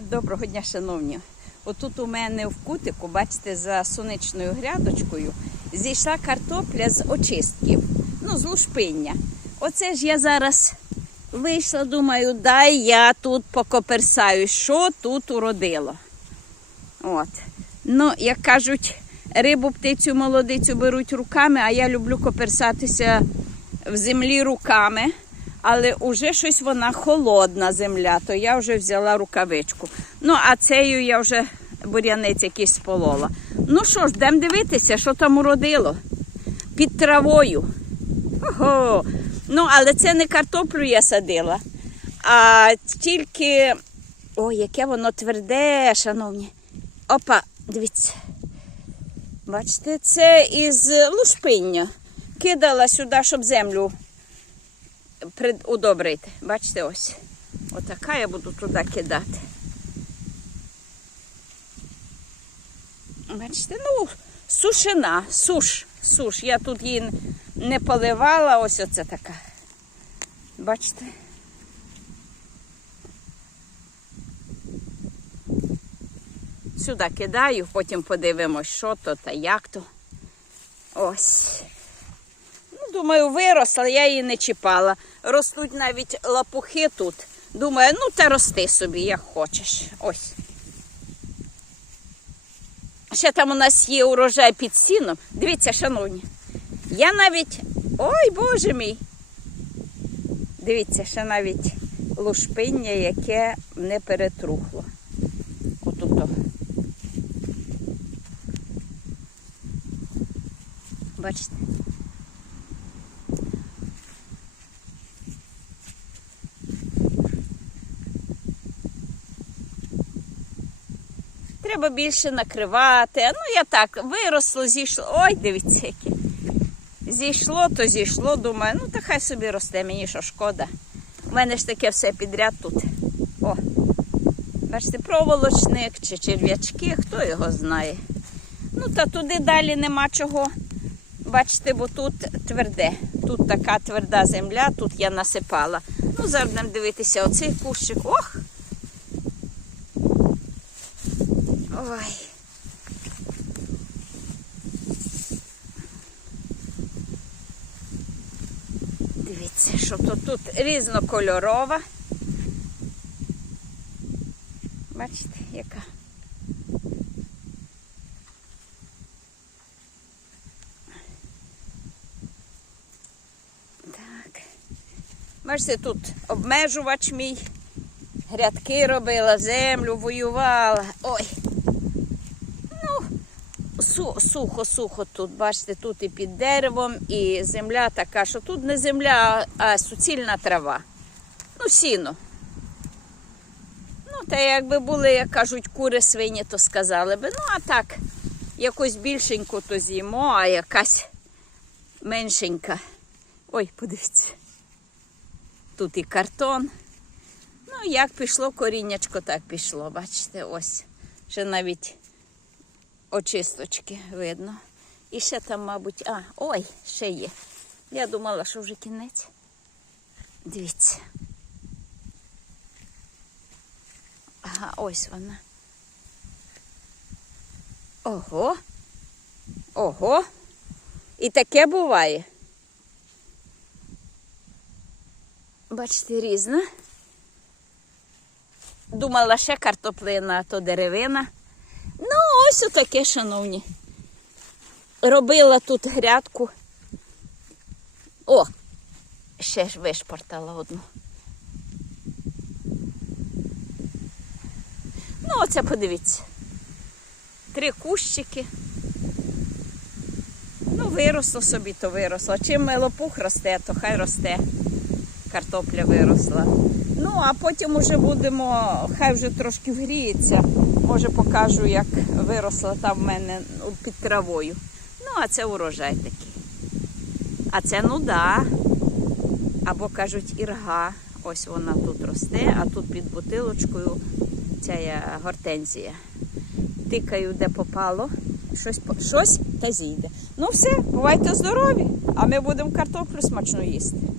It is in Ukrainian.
Доброго дня, шановні. Отут у мене в кутику, бачите, за сонячною грядочкою зійшла картопля з очистків, ну, з лушпиння. Оце ж я зараз вийшла, думаю, дай я тут покоперсаю, що тут уродило. От. Ну, як кажуть, рибу, птицю, молодицю беруть руками, а я люблю коперсатися в землі руками. Але вже щось вона холодна земля, то я вже взяла рукавичку. Ну, а цею я вже бур'янець якийсь сполола. Ну що ж, будемо дивитися, що там уродило. Під травою. Ого. Ну, але це не картоплю я садила, а тільки. Ой, яке воно тверде, шановні. Опа, дивіться. Бачите, це із лушпиння. Кидала сюди, щоб землю удобрити. Бачите, ось. Отака я буду туди кидати. Бачите, ну, сушина, суш, суш. Я тут її не поливала, ось оце така. Бачите? Сюди кидаю, потім подивимось, що то та як то. Ось. Думаю, виросла, я її не чіпала. Ростуть навіть лапухи тут. Думаю, ну та рости собі, як хочеш. Ось. Ще там у нас є урожай під сіном. Дивіться, шановні. Я навіть. Ой, боже мій. Дивіться, ще навіть лушпиння, яке не перетрухло. Отут. Бачите? Треба більше накривати. Ну, я так виросло, зійшло. Ой, дивіться, яке. Зійшло, то зійшло, думаю, ну та хай собі росте, мені що шкода. У мене ж таке все підряд тут. О, бачите, проволочник чи черв'ячки, хто його знає. Ну, та туди далі нема чого. Бачите, бо тут тверде. Тут така тверда земля, тут я насипала. Ну, зараз будемо дивитися оцей кущик. Ох! Ой. Дивіться, що то тут різнокольорова. Бачите, яка. Так. Бачите, тут обмежувач мій. Грядки робила, землю воювала. Ой. Ну, су- сухо, сухо тут. Бачите, тут і під деревом, і земля така, що тут не земля, а суцільна трава. Ну, сіно. Ну, та якби були, як кажуть, кури свині, то сказали би. Ну, а так, якусь більшеньку то з'їмо, а якась меншенька. Ой, подивіться. Тут і картон. Ну, як пішло коріннячко, так пішло. Бачите, ось. Ще навіть очисточки видно. І ще там, мабуть, а, ой, ще є. Я думала, що вже кінець. Дивіться. Ага, ось вона. Ого. Ого. І таке буває. Бачите, різна. Думала, ще картоплина, а то деревина. Ось отаке, шановні. Робила тут грядку. О, ще ж вишпортала одну. Ну, оце подивіться. Три кущики. Ну, виросло собі, то виросло. Чим лопух росте, то хай росте. Картопля виросла. Ну, а потім уже будемо, хай вже трошки вгріється. Може покажу, як виросла там в мене під травою. Ну, а це урожай такий. А це нуда. Або кажуть ірга. Ось вона тут росте, а тут під бутилочкою ця гортензія. Тикаю, де попало. Щось, щось та зійде. Ну все, бувайте здорові, а ми будемо картоплю смачно їсти.